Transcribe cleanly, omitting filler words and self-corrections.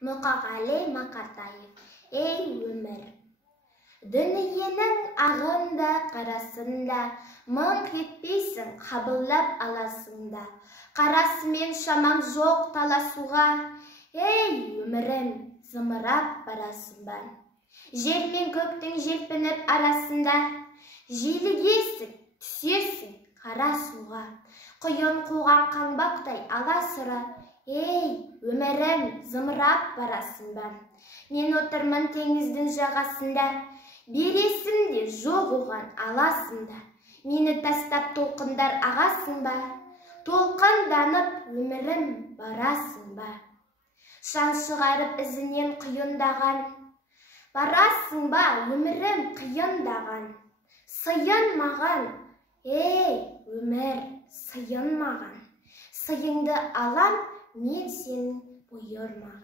Мұқағали Мақатаев. Ей өмір! Дүниенің ағында қарасында, мыңқ етпейсің, қабылдап аласың да. Қарасымен шамаң жоқ таласуға, ей өмірім, зымырап барасың ба. Жер мен көктің желпініп арасында, желігесің, түсесің қара суға. Құйын қуған қаңбақтай аласыра, ей өмірім, зымырап барасың ба. Мен отырмын теңіздің жағасында, бересің де жоқ оған аласың да. Мені тастап толқындар ағасың ба, толқынданып өмірім барасың ба. Шаң шығарып ізінен құйындаған, барасың ба өмірім қиындаған. Сыйын маған, ей өмір, сыйын маған. Сыйыңды алам, мен сенің бұйырмаған.